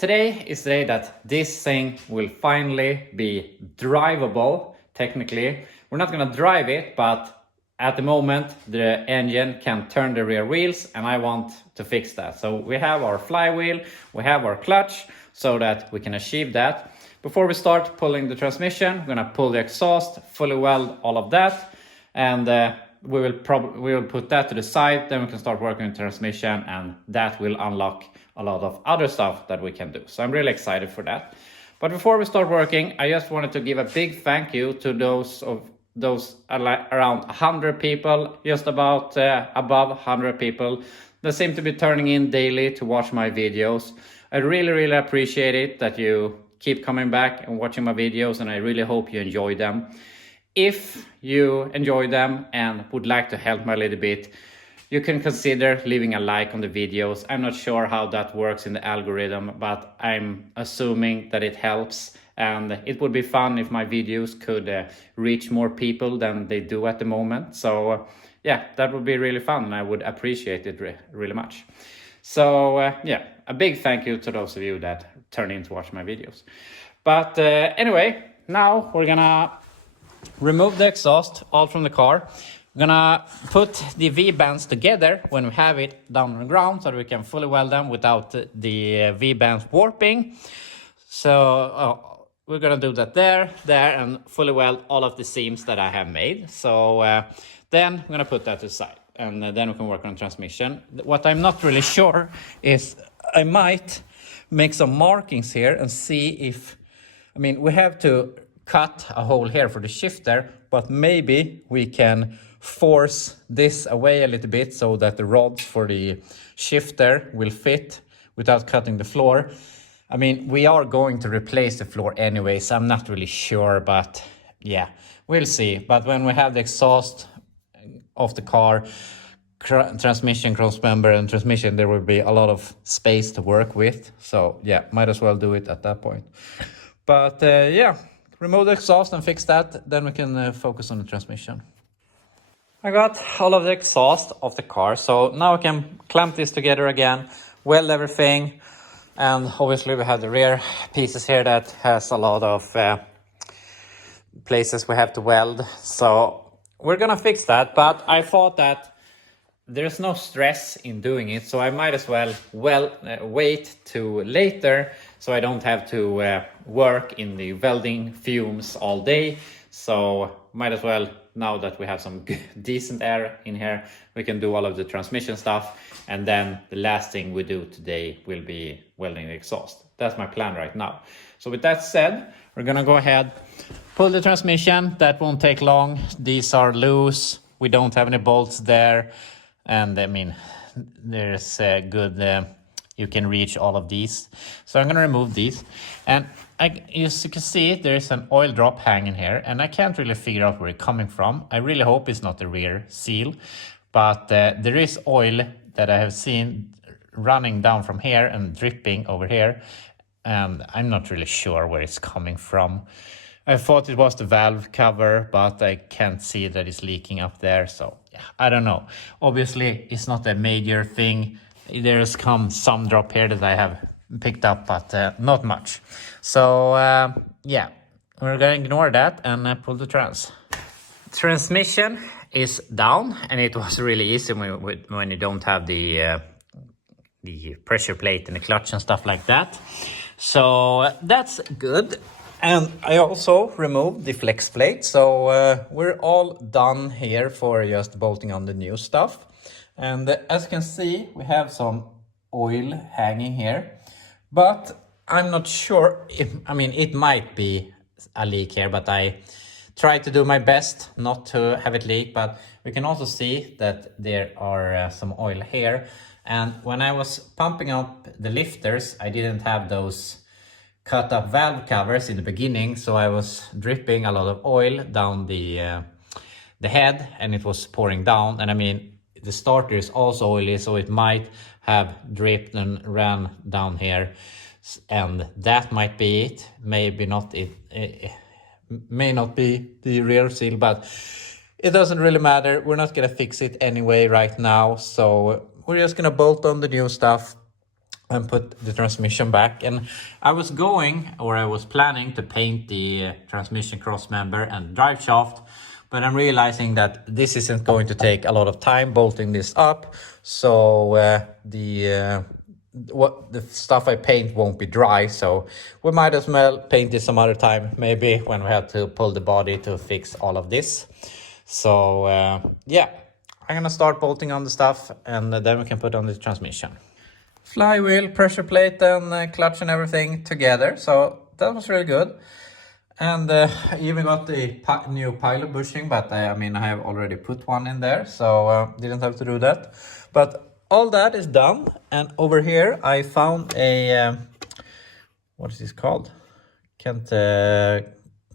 Today is the day that this thing will finally be drivable. Technically, we're not gonna drive it, but at the moment the engine can turn the rear wheels and I want to fix that. So we have our flywheel, we have our clutch so that we can achieve that. Before we start pulling the transmission, we're gonna pull the exhaust, fully weld all of that, and we will put that to the side. Then we can start working on the transmission, and that will unlock a lot of other stuff that we can do. So I'm really excited for that. But before we start working, I just wanted to give a big thank you to those around 100 people, just about above 100 people that seem to be turning in daily to watch my videos. I really appreciate it that you keep coming back and watching my videos, and I really hope you enjoy them. If you enjoy them and would like to help me a little bit, you can consider leaving a like on the videos. I'm not sure how that works in the algorithm, but I'm assuming that it helps. And it would be fun if my videos could reach more people than they do at the moment. So yeah, that would be really fun, and I would appreciate it really much. So yeah, a big thank you to those of you that turn in to watch my videos. But anyway, now we're gonna remove the exhaust all from the car. We're gonna put the V-bands together when we have it down on the ground so that we can fully weld them without the V-bands warping. So we're gonna do that there, and fully weld all of the seams that I have made. So then I'm gonna put that to the side, and then we can work on transmission. What I'm not really sure is I might make some markings here and see if, we have to cut a hole here for the shifter, but maybe we can force this away a little bit so that the rods for the shifter will fit without cutting the floor. We are going to replace the floor anyway, so I'm not really sure, but yeah, we'll see. But when we have the exhaust of the car, transmission, cross member and transmission, there will be a lot of space to work with. So yeah, might as well do it at that point. But yeah, remove the exhaust and fix that, then we can focus on the transmission. I got all of the exhaust of the car, so now I can clamp this together again, weld everything, and obviously we have the rear pieces here that has a lot of places we have to weld. So we're gonna fix that, but I thought that there's no stress in doing it, so I might as well wait to later, so I don't have to work in the welding fumes all day. So might as well, now that we have some decent air in here, we can do all of the transmission stuff, and then the last thing we do today will be welding the exhaust. That's my plan right now. So with that said, we're gonna go ahead, pull the transmission. That won't take long. These are loose, we don't have any bolts there, and there's a good you can reach all of these. So I'm gonna remove these, and as you can see, there's an oil drop hanging here, and I can't really figure out where it's coming from. I really hope it's not the rear seal, but there is oil that I have seen running down from here and dripping over here, and I'm not really sure where it's coming from. I thought it was the valve cover, but I can't see that it's leaking up there, so yeah, I don't know. Obviously, it's not a major thing. There's some drop here that I have picked up, but not much. So yeah, we're gonna ignore that and pull the transmission is down, and it was really easy when you don't have the pressure plate and the clutch and stuff like that. So that's good. And I also removed the flex plate, so we're all done here for just bolting on the new stuff. And as you can see, we have some oil hanging here, but I'm not sure if, it might be a leak here, but I try to do my best not to have it leak. But we can also see that there are some oil here. And when I was pumping up the lifters, I didn't have those cut up valve covers in the beginning, so I was dripping a lot of oil down the head, and it was pouring down. And the starter is also oily, so it might have dripped and ran down here, and that might be it. Maybe not. It may not be the rear seal, but it doesn't really matter. We're not gonna fix it anyway right now, so we're just gonna bolt on the new stuff, and put the transmission back. And I was planning to paint the transmission cross member and drive shaft, but I'm realizing that this isn't going to take a lot of time bolting this up, so the stuff I paint won't be dry, so we might as well paint this some other time, maybe when we have to pull the body to fix all of this. So yeah, I'm gonna start bolting on the stuff, and then we can put on the transmission. Flywheel, pressure plate, and clutch and everything together, so that was really good. And I even got the new pilot bushing, but I mean, I have already put one in there, so didn't have to do that. But all that is done, and over here I found a what is this called? Can't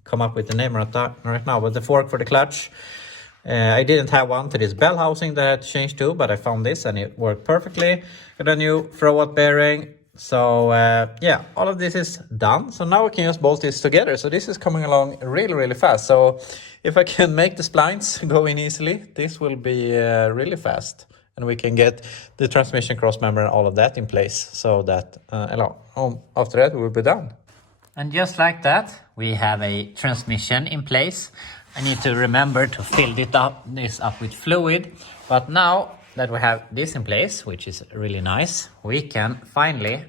come up with the name right now, but the fork for the clutch. I didn't have one to this bell housing that I had to change to, but I found this and it worked perfectly. Got a new throwout bearing. So yeah, all of this is done. So now we can just bolt this together. So this is coming along really, really fast. So if I can make the splines go in easily, this will be really fast. And we can get the transmission cross member and all of that in place, so that after that we will be done. And just like that, we have a transmission in place. I need to remember to fill this up with fluid. But now that we have this in place, which is really nice, we finally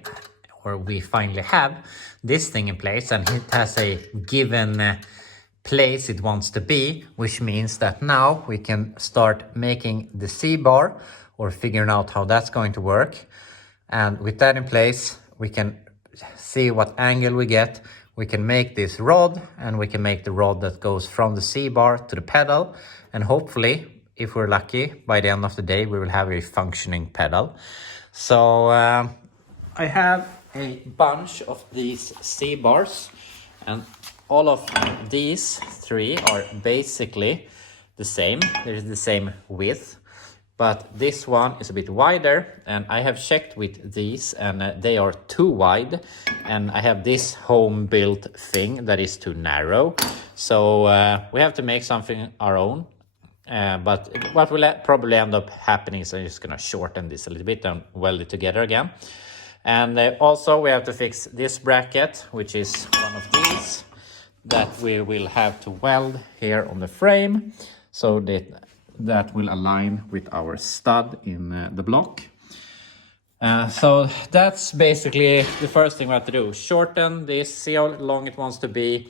have this thing in place, and it has a given place it wants to be, which means that now we can start making the C-bar or figuring out how that's going to work. And with that in place, we can see what angle we get. We can make this rod, and we can make the rod that goes from the C-bar to the pedal. And hopefully, if we're lucky, by the end of the day, we will have a functioning pedal. So I have a bunch of these C-bars, and all of these three are basically the same. There's the same width, but this one is a bit wider, and I have checked with these, and they are too wide, and I have this home built thing that is too narrow. So we have to make something our own, but what will probably end up happening is I'm just gonna shorten this a little bit and weld it together again. And also we have to fix this bracket, which is one of these that we will have to weld here on the frame, so that will align with our stud in the block. So that's basically the first thing we have to do. Shorten this, see how long it wants to be,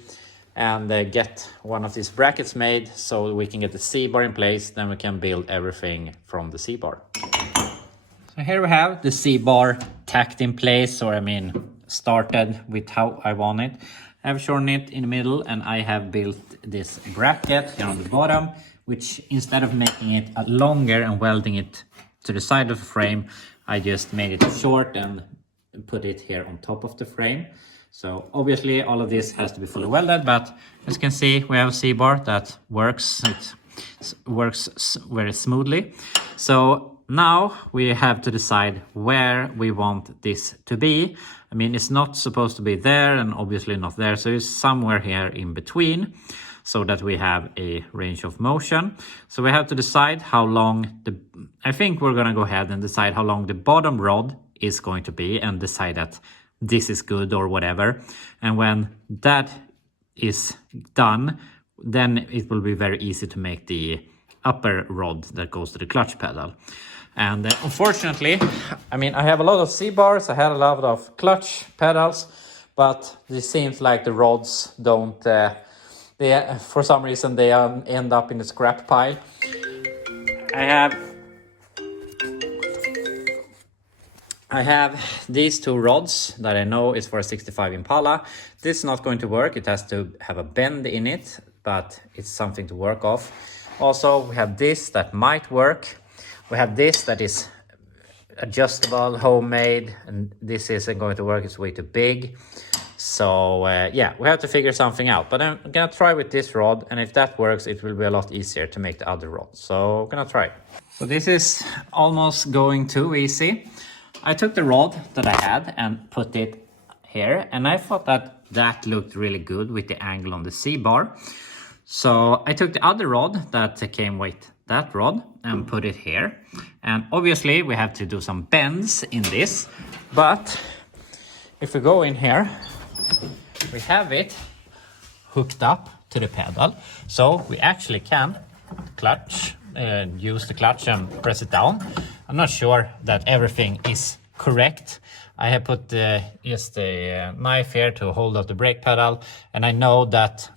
and get one of these brackets made so we can get the C-bar in place. Then we can build everything from the C-bar. So here we have the C-bar tacked in place, or I mean started with how I want it. I have shortened it in the middle, and I have built this bracket here on the bottom, which instead of making it longer and welding it to the side of the frame, I just made it short and put it here on top of the frame. So obviously all of this has to be fully welded, but as you can see, we have a C-bar that works. It works very smoothly. So now we have to decide where we want this to be. I mean, it's not supposed to be there and obviously not there. So it's somewhere here in between, so that we have a range of motion. So we have to decide how long I think we're gonna go ahead and decide how long the bottom rod is going to be, and decide that this is good or whatever. And when that is done, then it will be very easy to make the upper rod that goes to the clutch pedal. And unfortunately, I mean, I have a lot of C-bars, I had a lot of clutch pedals, but it seems like the rods don't, for some reason, they end up in the scrap pile. I have these two rods that I know is for a 65 Impala. This is not going to work. It has to have a bend in it, but it's something to work off. Also, we have this that might work. We have this that is adjustable, homemade, and this isn't going to work. It's way too big. So yeah, we have to figure something out. But I'm gonna try with this rod, and if that works, it will be a lot easier to make the other rod. So I'm gonna try. So this is almost going too easy. I took the rod that I had and put it here, and I thought that looked really good with the angle on the C-bar. So I took the other rod that came with that rod and put it here. And obviously we have to do some bends in this, but if we go in here, we have it hooked up to the pedal, so we actually can use the clutch and press it down. I'm not sure that everything is correct. I have put just a knife here to hold up the brake pedal, and I know that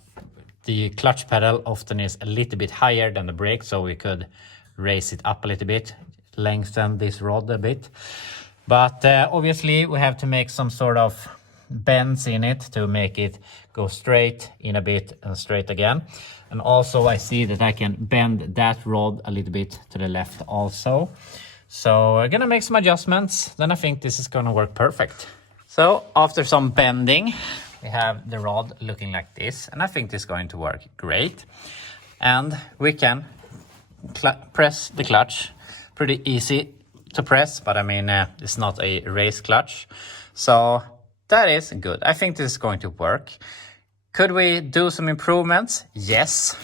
the clutch pedal often is a little bit higher than the brake, so we could raise it up a little bit, lengthen this rod a bit. But obviously we have to make some sort of bends in it to make it go straight in a bit and straight again. And also I see that I can bend that rod a little bit to the left also. So I'm gonna make some adjustments, then I think this is gonna work perfect. So after some bending, we have the rod looking like this, and I think this is going to work great. And we can press the clutch, pretty easy to press, but I mean it's not a race clutch, so that is good. I think this is going to work. Could we do some improvements? Yes,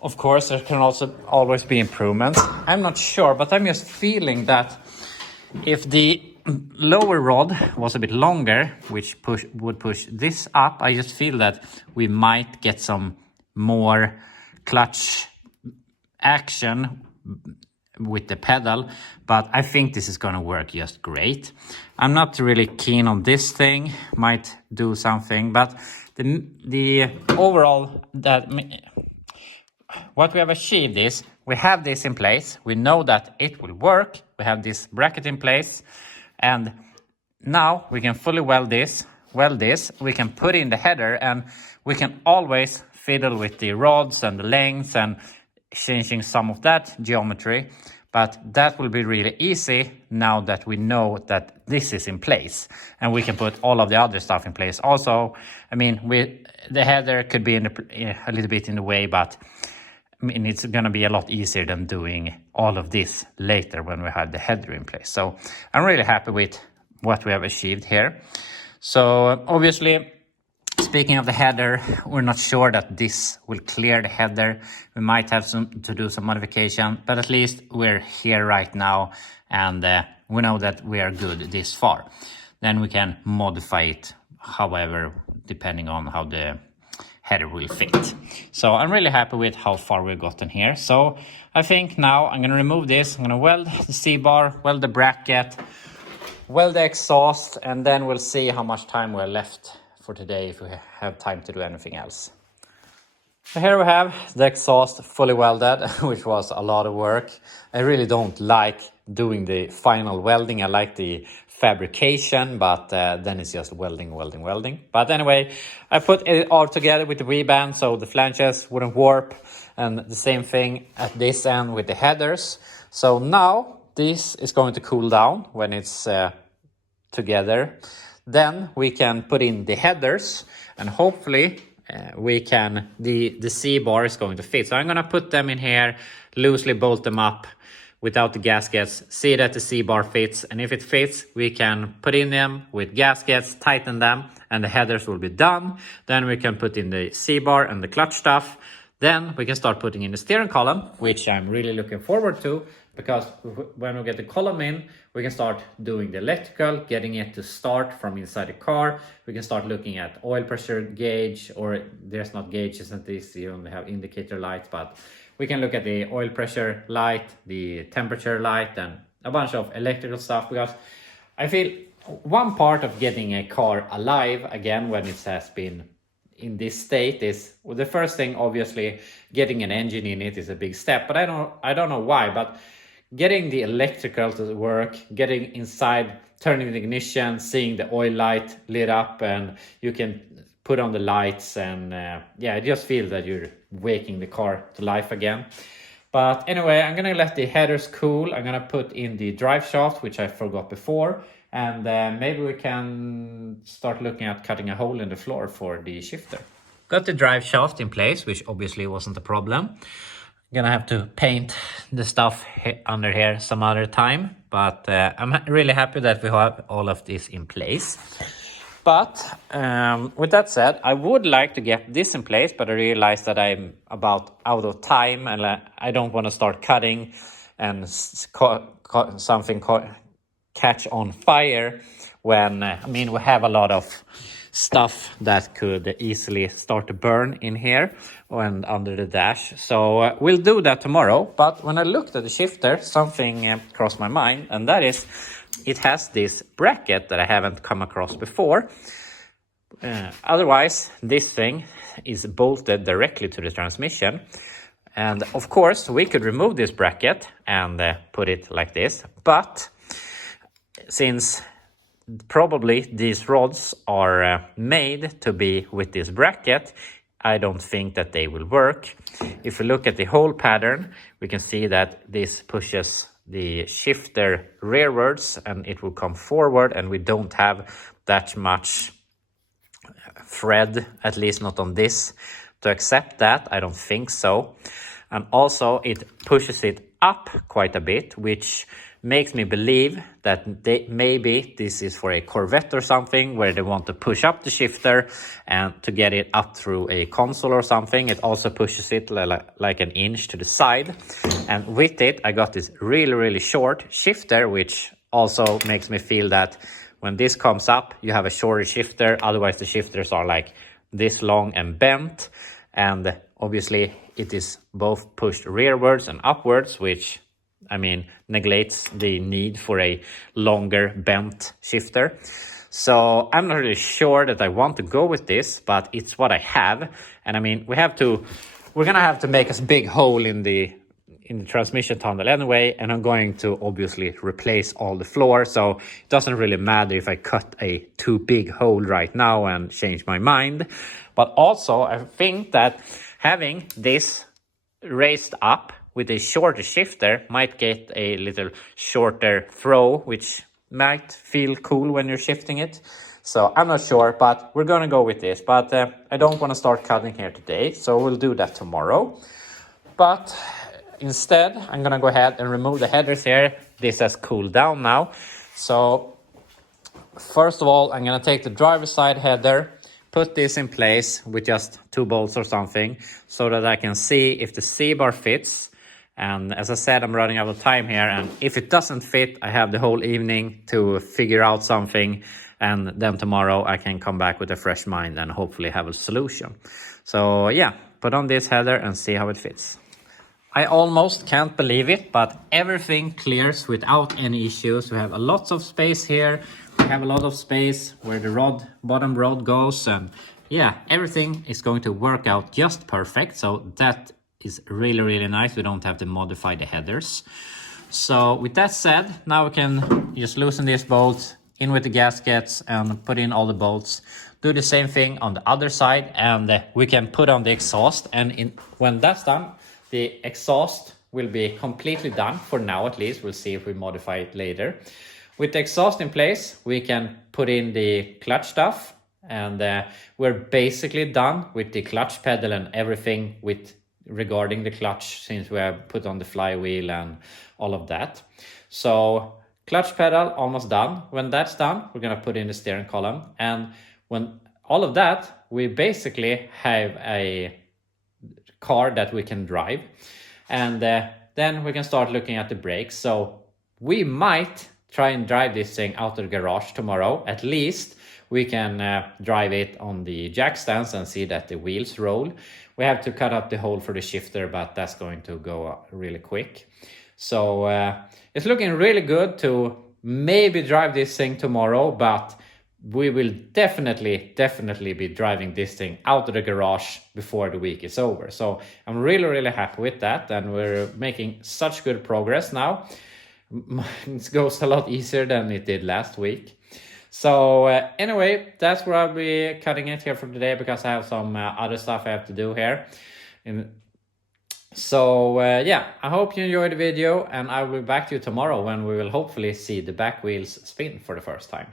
of course, there can also always be improvements. I'm not sure, but I'm just feeling that if the lower rod was a bit longer, which would push this up, I just feel that we might get some more clutch action with the pedal, but I think this is gonna work just great. I'm not really keen on this thing, might do something, but the overall, that what we have achieved is we have this in place, we know that it will work, we have this bracket in place, and now we can fully weld this, we can put in the header, and we can always fiddle with the rods and the lengths and changing some of that geometry, but that will be really easy now that we know that this is in place, and we can put all of the other stuff in place also. I mean, the header could be a little bit in the way, but I mean, it's going to be a lot easier than doing all of this later when we have the header in place. So I'm really happy with what we have achieved here. So obviously, speaking of the header, we're not sure that this will clear the header. We might have to do some modification, but at least we're here right now, and we know that we are good this far. Then we can modify it, however, depending on how the header will fit. So I'm really happy with how far we've gotten here. So I think now I'm going to remove this. I'm going to weld the C-bar, weld the bracket, weld the exhaust, and then we'll see how much time we're left for today if we have time to do anything else. So here we have the exhaust fully welded, which was a lot of work. I really don't like doing the final welding. I like the fabrication, but then it's just welding. But anyway, I put it all together with the V-band so the flanges wouldn't warp, and the same thing at this end with the headers. So now this is going to cool down when it's together. Then we can put in the headers, and hopefully we can, the C-bar is going to fit. So I'm going to put them in here, loosely bolt them up without the gaskets, see that the C-bar fits, and if it fits, we can put in them with gaskets, tighten them, and the headers will be done. Then we can put in the C-bar and the clutch stuff. Then we can start putting in the steering column, which I'm really looking forward to, because when we get the column in, we can start doing the electrical, getting it to start from inside the car. We can start looking at oil pressure gauge, or there's not gauges in this, you only have indicator lights, but we can look at the oil pressure light, the temperature light, and a bunch of electrical stuff, because I feel one part of getting a car alive again when it has been in this state is, well, the first thing, obviously, getting an engine in it is a big step, but I don't know why, but getting the electrical to work, getting inside, turning the ignition, seeing the oil light lit up, and you can put on the lights, and yeah, I just feel that you're waking the car to life again. But anyway, I'm gonna let the headers cool. I'm gonna put in the drive shaft, which I forgot before, and maybe we can start looking at cutting a hole in the floor for the shifter. Got the drive shaft in place, which obviously wasn't a problem. I'm gonna have to paint the stuff under here some other time, but I'm really happy that we have all of this in place. But with that said, I would like to get this in place, but I realized that I'm about out of time and I don't want to start cutting and something catch on fire when, I mean, we have a lot of stuff that could easily start to burn in here and under the dash. So we'll do that tomorrow. But when I looked at the shifter, something crossed my mind, and that is it has this bracket that I haven't come across before. Otherwise, this thing is bolted directly to the transmission. And of course, we could remove this bracket and put it like this. But since probably these rods are made to be with this bracket, I don't think that they will work. If we look at the whole pattern, we can see that this pushes the shifter rearwards and it will come forward, and we don't have that much thread, at least not on this, to accept that. I don't think so. And also it pushes it up quite a bit, which makes me believe that maybe this is for a Corvette or something, where they want to push up the shifter and to get it up through a console or something. It also pushes it like an inch to the side. And with it, I got this really short shifter, which also makes me feel that when this comes up, you have a shorter shifter. Otherwise, the shifters are like this long and bent. And obviously, it is both pushed rearwards and upwards, which, I mean, neglects the need for a longer bent shifter. So I'm not really sure that I want to go with this, but it's what I have. And I mean, we're gonna have to make a big hole in the transmission tunnel anyway, and I'm going to obviously replace all the floor. So it doesn't really matter if I cut a too big hole right now and change my mind. But also, I think that having this raised up with a shorter shifter might get a little shorter throw, which might feel cool when you're shifting it. So I'm not sure, but we're gonna go with this. But I don't want to start cutting here today, so we'll do that tomorrow. But instead, I'm gonna go ahead and remove the headers here. This has cooled down now. So first of all, I'm gonna take the driver's side header, put this in place with just 2 bolts or something, so that I can see if the C-bar fits. And as I said, I'm running out of time here, and if it doesn't fit, I have the whole evening to figure out something, and then tomorrow I can come back with a fresh mind and hopefully have a solution. So yeah, put on this header and see how it fits. I almost can't believe it, but everything clears without any issues. We have a lot of space here. We have a lot of space where the bottom rod goes, and yeah, everything is going to work out just perfect. So that is really nice. We don't have to modify the headers. So with that said, now we can just loosen these bolts in with the gaskets and put in all the bolts. Do the same thing on the other side, and we can put on the exhaust. And when that's done, the exhaust will be completely done for now, at least. We'll see if we modify it later. With the exhaust in place, we can put in the clutch stuff, and we're basically done with the clutch pedal and everything regarding the clutch, since we have put on the flywheel and all of that. So clutch pedal almost done. When that's done, we're gonna put in the steering column, and when all of that, we basically have a car that we can drive, and then we can start looking at the brakes. So we might try and drive this thing out of the garage tomorrow. At least we can drive it on the jack stands and see that the wheels roll. We have to cut up the hole for the shifter, but that's going to go really quick. So it's looking really good to maybe drive this thing tomorrow, but we will definitely be driving this thing out of the garage before the week is over. So I'm really happy with that, and we're making such good progress now. It goes a lot easier than it did last week. So anyway, that's where I'll be cutting it here for today, because I have some other stuff I have to do here. So yeah, I hope you enjoyed the video, and I will be back to you tomorrow when we will hopefully see the back wheels spin for the first time.